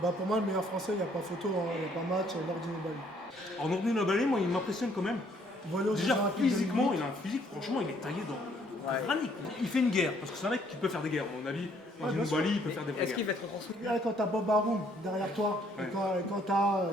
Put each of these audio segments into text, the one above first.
Bah, pour moi, le meilleur français, il n'y a pas photo, hein, il n'y a pas match, Nordin Bali. Alors Nordin Nobali, moi, il m'impressionne quand même. Voilà aux Jeux Déjà, Olympiques physiquement, 2008. il a un physique, franchement, il est taillé dans Ouais. granit. Il fait une guerre, parce que c'est un mec qui peut faire des guerres, à mon avis. Ouais, Nordin bien sûr. Nobali, il peut Mais faire des vraies est-ce qu'il guerres. va être retransmis? Regarde quand t'as Bob Arum derrière toi, Ouais. et quand t'as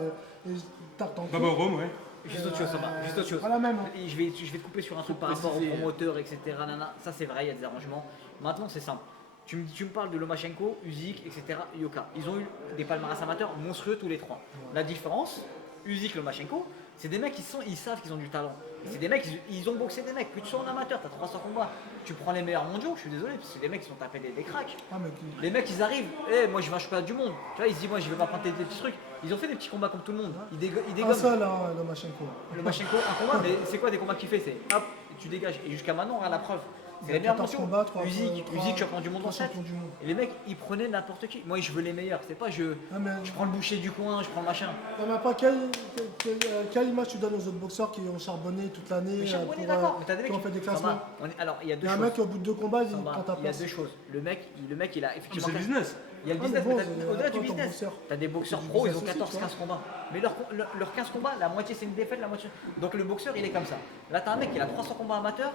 Tartan. Baba Rome, ouais. Juste autre chose, ça va. Juste autre chose. Pas la même. Hein. Je vais te couper sur un truc par rapport aux préciser. promoteurs, etc. Nana. Ça, c'est vrai, il y a des arrangements. Maintenant, c'est simple. Tu me parles de Lomachenko, Usyk, etc. Yoka. Ils ont eu des palmarès amateurs monstrueux tous les trois. La différence, Usyk, Lomachenko, c'est des mecs ils savent qu'ils ont du talent. C'est des mecs, ils ont boxé des mecs. Que tu sois en amateur, t'as 300 combats. Tu prends les meilleurs mondiaux, je suis désolé, parce que c'est des mecs qui sont tapés des cracks. Ah, mais Les mecs ils arrivent, moi je vais un championnat du monde. Tu vois, ils se disent moi je vais pas prendre des petits trucs. Ils ont fait des petits combats comme tout le monde. Ils un dégomment. seul, hein, Lomachenko. Le Machenko, un combat, mais c'est quoi des combats qu'il fait? C'est hop, tu dégages. Et jusqu'à maintenant, regarde la preuve. C'est les meilleurs 14 mondiaux. combats, 3 Usyk, champion du monde en 7. champion du monde. Et les mecs, ils prenaient n'importe qui. Moi, je veux les meilleurs. C'est pas Ah, mais, je prends le boucher du coin, je prends le machin. non, mais après, quelle image tu donnes aux autres boxeurs qui ont charbonné toute l'année Mais charbonné, pour, d'accord. Mais t'as des qui mecs ont fait des ça classements. va. Alors, il y a Il deux y a un choses. mec au bout de 2 combats, il Ça va. prend ta Il y a place. deux choses. Le mec, il a Mais effectivement. c'est le business. Il y a le Ah, mais business, bon, mais c'est- au-delà du après, ton business, boxeur. t'as des boxeurs C'est du pros, ils ont business aussi, 14-15 tu combats. Mais leurs 15 combats, la moitié c'est une défaite, la moitié. Donc le boxeur, il est comme ça. Là, t'as un mec qui a 300 combats amateurs,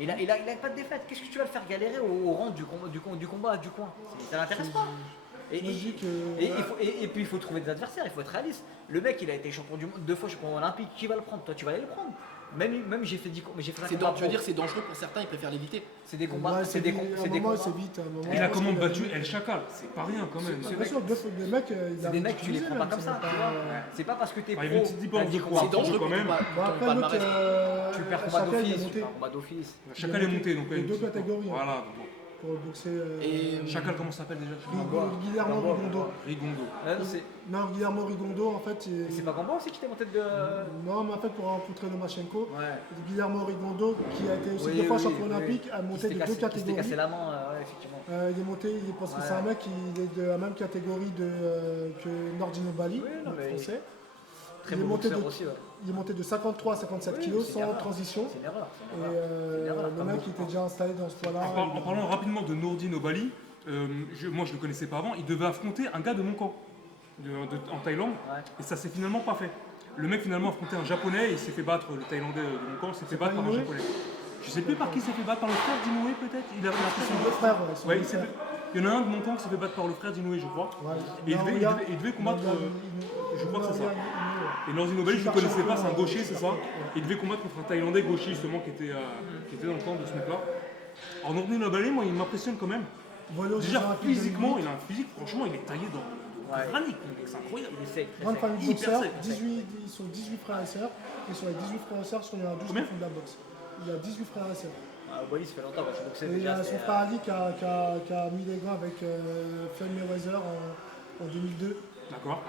il a pas de défaite. Qu'est-ce que tu vas le faire galérer au rang du combat du coin? Ça l'intéresse pas. Et, Je me dis que- et puis il faut trouver des adversaires, il faut être réaliste. Le mec, il a été champion du monde 2 fois champion olympique, qui va le prendre? Toi, tu vas aller le prendre. Même j'ai fait 10 combats, j'ai fait 5 combats Tu veux pro. dire, c'est dangereux pour certains, ils préfèrent l'éviter. C'est des combats, Ouais, c'est des vite, à un combats. moment, c'est vite. à un moment, Il a je pense comment qu'il battu El Chacal? C'est pas rien quand même. Ce Bien mec- sûr, le mec, C'est des mecs, tu les prends pas comme ça, tu vois. C'est pas parce que t'es Ah, pro, il y a une petite différence t'as dit de qu'on poids. va C'est dangereux quand pour même. ton Bon, après, l'autre, palmarès. Tu perds combat Chacun, il est d'office, tu monté perds combat d'office. Chacal est monté, donc Les une deux petite- catégories, hein. Voilà. donc, pour boxer. Et- Chacal, comment ça s'appelle déjà? Guillermo Rigondo. Rigondo. Non, Guillermo Rigondo, en fait. C'est pas Gamba aussi qui t'es monté de. Non, mais en fait, pour rencontrer Lomachenko, Ouais. Guillermo Rigondo, qui a été aussi Oui, 2 fois oui, champion oui. olympique, a Qui monté s'était de 2 cassé- qui s'était catégories. cassé la main, ouais, effectivement. Il est monté, parce que Ouais. c'est un mec qui est de la même catégorie que Nordino Bali, Oui, non, le mais- français. Très Il est beau monté boxeur de- aussi, ouais. Il est monté de 53 à 57 Oui, kilos c'est une sans erreur. transition. C'est une erreur. C'est Et une erreur. C'est une erreur, le comme mec beaucoup. était déjà installé dans ce poids-là. En parlant rapidement de Nordin Nobali, moi je le connaissais pas avant, il devait affronter un gars de mon camp en Thaïlande Ouais. et ça s'est finalement pas fait. Le mec finalement affrontait un japonais et il s'est fait battre, le Thaïlandais de mon camp s'est fait battre pas par un Inoue japonais. Je sais plus par qui il s'est fait battre, par le frère d'Inoue peut-être. Il a Ils sont deux frères, ouais, ils sont Ouais, deux il s'est frères. fait- il y en a un de mon camp qui s'est fait battre par le frère d'Inoue, je crois. Ouais. Et il Non, devait- il regarde, devait- il devait combattre, je crois que c'est ça. Inoue, Et Nordin Nobali, je le Super connaissais pas, champion, c'est un gaucher, ouais. c'est ça. Il devait combattre contre un Thaïlandais gaucher justement qui était dans le camp de ce mec-là. Alors Nordin Nobali, moi il m'impressionne quand même. Voilà aux Jeux Déjà Olympiques physiquement, 2008. il a un physique, franchement, il est taillé dans Ouais. granit, c'est incroyable. Il essaye. très Grande sec. famille de Hyper boxeurs, sec. ils sont 18 frères et sœurs. Et sur les 18 frères et sœurs, il y en a 12 qui Combien font de la boxe. Il y a 18 frères et sœurs. Ah, Wally, ça fait longtemps que je boxais Et il y déjà. a son frère Ali qui a mis les gants avec Floyd Mayweather en 2002. D'accord.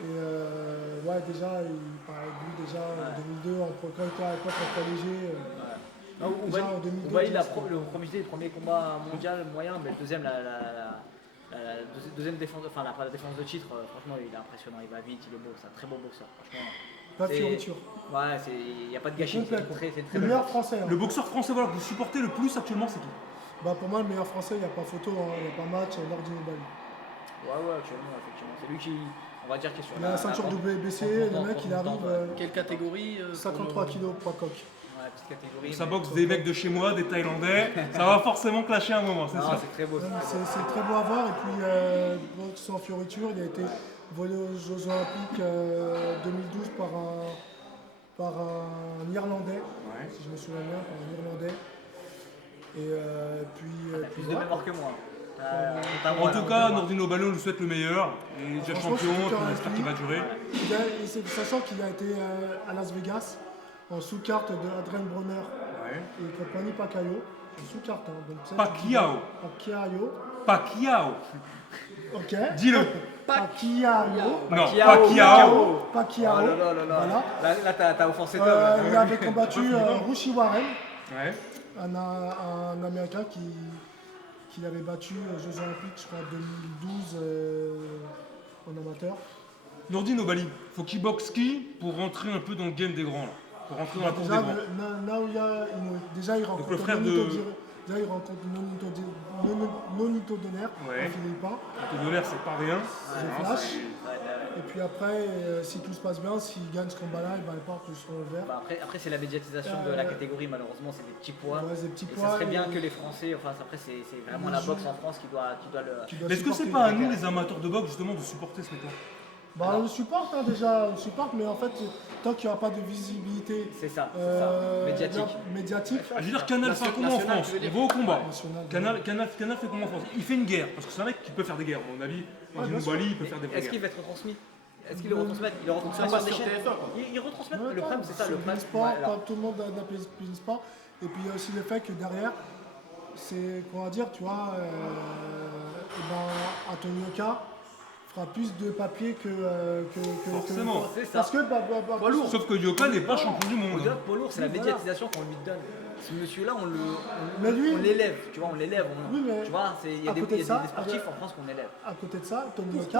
Et ouais, déjà, il parlait de lui déjà en 2002, quand il était à l'époque en poids léger. Déjà en 2002. Wally, déjà, comme je disais, le premier combat mondial moyen, mais le deuxième, la deuxième défense, enfin la défense de titre, franchement, il est impressionnant, il va vite, il est beau, c'est un très beau boxeur, franchement. pas de c'est- fioriture. Ouais, il n'y a pas de gâchis, Complet, c'est quoi. très Le bel meilleur boxeur. français. hein. Le boxeur français voilà, que vous supportez le plus actuellement, c'est qui? Bah, pour moi, le meilleur français, il n'y a pas photo, hein, il n'y a pas match, Nordino Bali. Ouais, actuellement, effectivement. C'est lui qui, on va dire, qui est sur Il a la ceinture WBC, le mec, il arrive Quelle catégorie 53 kilos poids coq. Ouais, petite catégorie. Ça mais- boxe des mecs de chez moi, des Thaïlandais, ça va forcément clasher un moment, c'est Non, sûr. c'est très beau. Non, c'est mais très beau. c'est très beau à voir. Et puis, boxe sans fioriture, il a été volé aux Jeux Olympiques 2012 par un Irlandais, Ouais. si je me souviens bien, par un Irlandais. Et T'as plus de voilà. mémoire que moi. En tout cas, Nordin Nobali, on lui souhaite le meilleur. Il est déjà Franchement, champion, je suis on avec espère lui. qu'il va durer. Sachant qu'il a été à Las Vegas en sous-carte de Adrien Bronner Ouais. et compagnie Pacquiao. En sous-carte, hein, donc ça, Pacquiao. Pacquiao. Pacquiao. Ok. Dis-le. Pacquiao. Non, Pacquiao. Pacquiao. Pacquiao. Oh là là là là. Voilà. Là, t'as offensé Tom. Il avait combattu Rushi Warren, Ouais. un Américain qui l'avait battu aux Jeux Olympiques, je crois, 2012 en amateur. Nordin Nobali, faut qu'il boxe qui pour rentrer un peu dans le game des grands là. Pour rentrer dans la cour des Déjà, grands. Naoya Inoue. Déjà, il rencontre le frère Benito de- Déjà, il rencontre Nonito Donner, Ouais. un Philippin. Le Donner, c'est pas rien. The Hein, Flash. c'est- Et puis après, si tout se passe bien, s'il gagne ce combat-là, il porte sur le vert. Bah, après, c'est la médiatisation de la catégorie, malheureusement, c'est des petits poids. Ouais, des petits Et poids. ça serait bien et- que les Français, enfin après c'est vraiment Les la gens- boxe en France qui doit le... qui doit Mais est-ce que c'est supporter. pas à nous, les amateurs de boxe, justement, de supporter ce mec-là? Bah, on le supporte déjà, on le supporte, mais en fait, tant qu'il n'y aura pas de visibilité C'est ça, médiatique, médiatique. Ah, je veux dire, Canal fait comment en National, France tu veux Il dire va au combat. nationale. Canal fait comment en France? Il fait une guerre, parce que c'est un mec qui peut faire des guerres, à mon avis. Dans Ouais, une bien sûr. Bali, il peut faire des vraies Est-ce qu'il guerres. va être retransmis? Est-ce qu'il le retransmet? Il le retransmet Ça sur passe des sur chaînes. TF1 quoi. Il retransmet. Ouais, Le problème c'est ça, le Bein problème. Sport, voilà. pas tout le monde n'a Bein Sport. Et puis il y a aussi le fait que derrière, c'est, comment dire, tu vois, eh ben, Antonio K fera plus de papier que Forcément. C'est ça. Parce que Poids lourd. Sauf que Yoka n'est pas champion du monde. Au-delà de poids lourd, c'est la Oui, voilà. médiatisation qu'on lui donne. Ce monsieur-là, Mais lui- on l'élève, tu vois, on l'élève. Oui, mais Tu vois, il y a à des côté de ça, sportifs en France qu'on élève. à côté de ça, Antonio K